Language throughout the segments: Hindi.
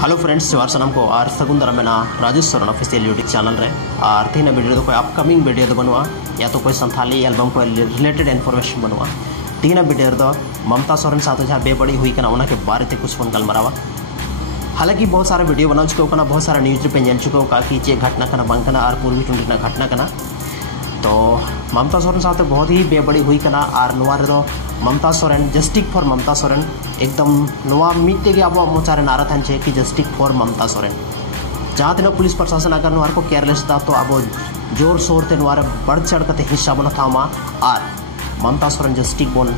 हेलो फ्रेंड्स जोहार सनम को और सगुन दारा मेना Rajesh Soren official YouTube channel रे और तीन वीडियो तो कोई अपकमिंग वीडियो तो बनवा या तो कोई संथाली एल्बम को रिलेटेड इन्फॉर्मेशन बनवा तीन वीडियो तो ममता सोरेन साथ जहाँ बेबड़ी हुई उना के बारे में कुछ बन गलमारावा। हालांकि बहुत सारा वीडियो बना चुका बहुत सारा न्यूज पे जल चुका कि चे घटना करना बंग और पूर्वी टुंडी घटना करना तो ममता सोरेन साथ बहुत ही बेबड़ी हुई और नुआ ममता सोरेन जस्टिस फॉर ममता सोरेन एकदम मिट्टे अब मोचारे नारा थान कि जस्टिस फॉर ममता सोरेन जहाँ तीन पुलिस प्रशासन अगर नुआ को केयरलेस था तो अब जोर शोर ते नुआ बढ़ चढ़ कर हिस्सा बन था और ममता सोरेन जस्टिस बन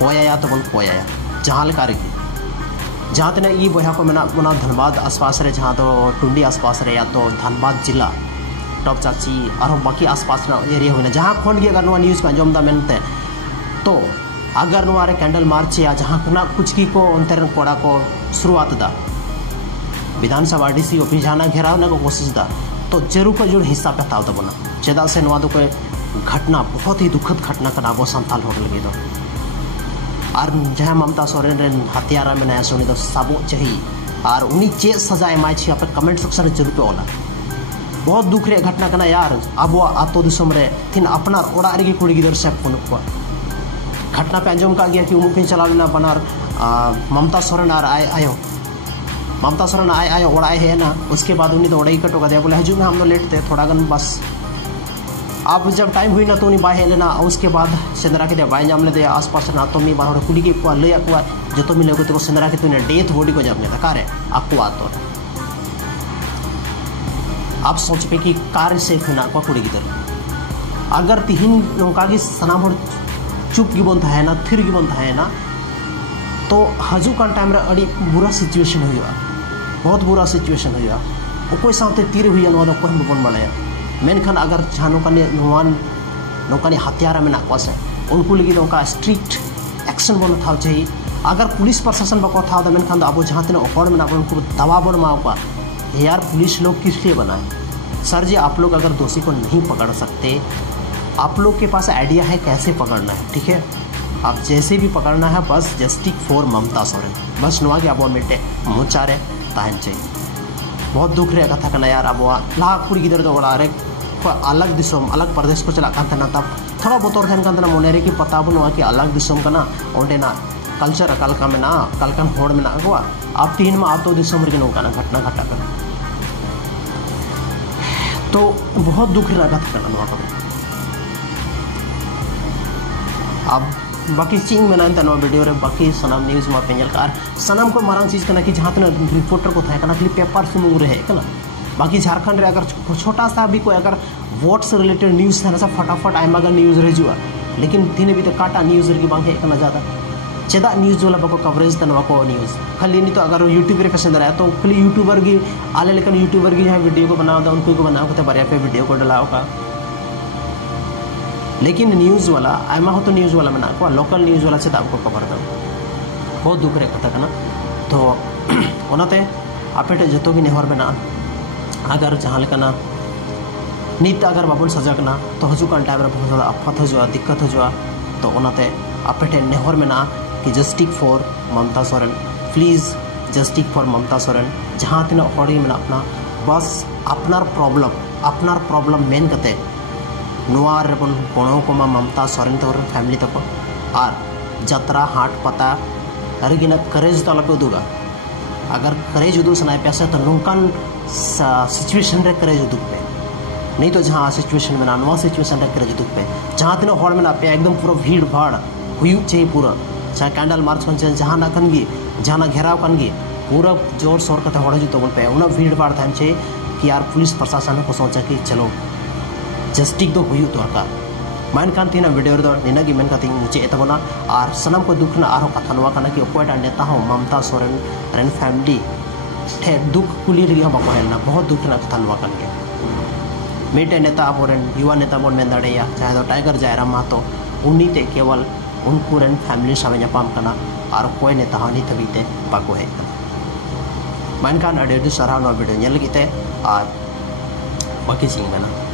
कोया तो बन कोया जहाँ लेका रही जहाँ तीन ई बहा को मेना धनबाद आसपास रे जहाँ तो टुंडी आसपास रे या तो धनबाद जिला टॉप चाची और बाकी आसपास एरिया हुई जहाँ खन अगर न्यूज़ पे आंजमदा मेनते तो अगर नुआरे कैंडल मार्च या जहाँ कुछ की को अंतर कोड़ा को शुरुआत दा विधानसभा डीसी ऑफिस जहाँ घेराव को कोशिश दा तो जरूर को जरूर हिस्सा पे हताव तबना चेदा से नुआ कोई घटना बहुत ही दुखद घटना करना अब सानताल होड़ लगे दो और जहाँ ममता सोरेन रेन हत्यारा में नया सुनी तो साबो चाहिए और उन्हीं चे सजा एम पे कमेंट सेक्शन जरूर पे ओला बहुत दुख रे घटना करना यार अब आतो दिसम रे थिन अपना ओड़ा रे कुड़ी गिदर से फोन को घटना पे आंजम का गया कि उमुक चला लेना बनार ममता सोरेन और आयो ममता सोरेन आयो ओड़ा है ना उसके बाद उन्हीं तो ओड़ा ही कटो का दिया बोले हजू में हम लोग लेट थे थोड़ा गन बस अब जब टाइम हुई ना तो उन्हीं बाय लेना उसके बाद सेंद्रा के दिया बाय जाम ले दिया आसपास ना तो मी बाहर कुड़ी के को ले को जो तो मिले को सेंद्रा के तूने डेथ बॉडी को जाम लेता कारे आपको आतो आप सोच पे कि कार सेफ होना को कुड़ी गिदर अगर तिहिन नौका की सनाम चुप गिबन था ना थिर गिबन था ना तो हजू का टाइम रे अड़ी बुरा सिचुएशन हुआ बहुत बुरा सिचुएशन हुआ कोई साथ तीर हुई ना कोई बन बनाया मेनखान अगर जहाँ नौका हत्यारा में ना से उनको लगे नौका स्ट्रिक्ट एक्शन बन था चाहिए अगर पुलिस प्रशासन बको था मेनखान अब जहाँ तीन हड़ में उनको दबाव बन माओ यार पुलिस लोग किस लिए बनाए सर जी आप लोग अगर दोषी को नहीं पकड़ सकते आप लोग के पास आइडिया है कैसे पकड़ना है ठीक है आप जैसे भी पकड़ना है बस जस्टिस फॉर ममता सोरेन बस नुआ के अब मिट्टे मुचारे तहन चाहिए बहुत दुख रे कथा करना यार अब लाख कुड़ी गिदर तो ओड़ा रे अलग दिसम अलग प्रदेश को चला तब थोड़ा बतर थान मने रे कि पता बनुआ कि अलग दिसम कना ओंडेना कल्चर अकालका में ना कलकन होड़ में ना गवा आप तीन में आतो दिसम रे नौका घटना घटा कर तो बहुत दुख लगा था नुआ को अब बाकी चिंग में ना वीडियो रे बाकी सनाम न्यूज़ में पेंजल कार सनाम को मारांग चीज़ करना कि जहाँ तक रिपोर्टर को था खाली पेपर सुमुंग रहे ना बाकी झारखंड रे अगर छोटा सा भी कोई अगर वोट से रिलेटेड न्यूज़ है ना सब फटाफट आयमा न्यूज़ रह जुआ लेकिन तीन भी तो काटा न्यूज़ की बांग है ज़्यादा चेदा न्यूज़ वाला बको कवरेज तनवा को न्यूज़ खाली नहीं तो अगर यूट्यूब रे पसंद रहा तो खाली यूट्यूबर की आले लेकिन यूट्यूबर की जहाँ वीडियो को बनाओ उनको को बनाओ तो बारे पे वीडियो को डलाओ का लेकिन न्यूज़ वाला आयमा हो तो न्यूज़ वाला में ना लोकल न्यूज़ वाला चेदा आपको कवर दो बहुत दुख रे कथा करना तो ओनाते आपे जो भी नेहर में अगर जहाँ लेकना नित अगर बाबन सजगना तो हजूकान टाइम रे बहुत ज़्यादा आफत हजूआ दिक्कत हजूआ तो ओनाते आपे नेहर में कि justice for Mamata Soren please justice for Mamata Soren जहाँ तीन हड़ी में अपना बस अपनार प्रॉब्लम मेन कते नुआर बन गणों को ममता सोरेन तक फैमिली तक और जतरा हाट पता अरे ना करेज तो अलग उदूगा अगर करेज उदू सना पैसे तो नौकान सिचुएशन रे करेज उदूग पे नहीं तो जहाँ सिचुएशन में ना नुआ सिचुएशन रे करेज उदूग पे जहाँ तीन हड़ में पे एकदम पूरा भीड़ भाड़ हुई चाहिए पूरा चाहे कैंडल मार्च कन जहाँ ना कन गी जहाँ ना घेराव कन गी पूरा जोर शोर करते हड़े जो बोल पे उन्हें भीड़ भाड़ था चाहिए कि यार पुलिस प्रशासन को सोचा कि चलो जस्टिस तो हुई दरकार मनखान तीन वीडियो दो निनागी मेनका तीन मुझे तबना और सनम को दुख ना आरो कथा नुआ कि अकोयटा नेता हो ममता सोरेन रेन फैमिली ठे दुख कुली रे बाको हेलना बहुत दुख ना कथा नुआ के मिटे नेता अब युवा नेता बन मेन दाड़ेया चाहे तो टाइगर जायराम महतो उन्हीं ते केवल उनको रेन फैमिली सावे जापाम कना और कोई नेता हानि तबीते बाको है मनखान अड़े सारा वीडियो लगे और बाकी सिंह में